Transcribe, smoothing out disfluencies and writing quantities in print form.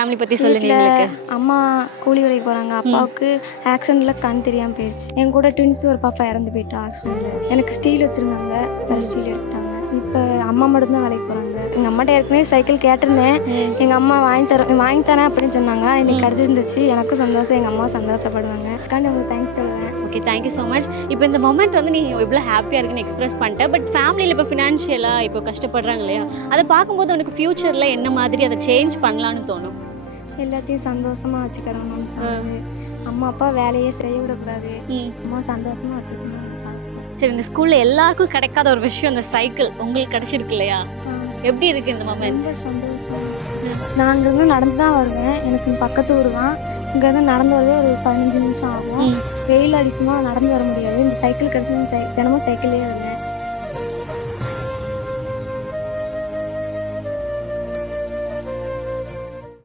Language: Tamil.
ஃபேமிலி பற்றி சொல்லுங்க எங்களுக்கு. அம்மா கூலி வேலைக்கு போகிறாங்க. அப்பாவுக்கு ஆக்சிடெண்ட்டில் கண் தெரியாமல் போயிடுச்சு. என் கூட ட்வின்ஸ் ஒரு பாப்பா இறந்து போயிட்டா ஆக்சிடெண்ட்டில். எனக்கு ஸ்டீல் வச்சுருந்தாங்க, வேறு ஸ்டீல் எடுத்துட்டாங்க. இப்போ அம்மா மட்டும்தான் வேலைக்கு போகிறாங்க. எங்கள் அம்மாட்ட ஏற்கனவே சைக்கிள் கேட்டிருந்தேன். எங்கள் அம்மா வாங்கி தரேன் அப்படின்னு சொன்னாங்க. இன்னைக்கு கிடச்சிருந்துச்சு. எனக்கும் சந்தோஷம், எங்கள் அம்மா சந்தோஷப்படுவாங்க. உங்களுக்கு தேங்க்ஸ் சொல்லுவேன். Okay, thank you so much. இப்போ இந்த மொமெண்ட் வந்து நீங்கள் எவ்வளோ ஹாப்பியாக இருக்குன்னு எக்ஸ்பிரஸ் பண்ணிட்டேன். பட் ஃபேமிலியில் இப்போ ஃபினான்ஷியலாக இப்போ கஷ்டப்படுறாங்க இல்லையா, அதை பார்க்கும்போது உனக்கு ஃப்யூச்சரில் என்ன மாதிரி அதை சேஞ்ச் பண்ணலான்னு தோணும்? எல்லாத்தையும் சந்தோஷமாக வச்சுக்கிறோம். அம்மா அப்பா வேலையே செய்ய விடக்கூடாது. அம்மா சந்தோஷமாக வச்சுக்கணும். சரி, இந்த ஸ்கூலில் எல்லாருக்கும் கிடைக்காத ஒரு விஷயம் அந்த சைக்கிள் உங்களுக்கு கிடைச்சிருக்கு இல்லையா, எப்படி இருக்குது இந்த மொமெண்ட்? ரொம்ப சந்தோஷம். நான் அங்கேருந்து நடந்து தான் வருவேன். எனக்கு பக்கத்து ஊர் தான். இங்கேருந்து நடந்து வரவே ஒரு 15 நிமிஷம் ஆகும். வெயில் அடிக்குமா நடந்து வர முடியாது. இந்த சைக்கிள் கிடச்சி தினமும் சைக்கிள்லேயே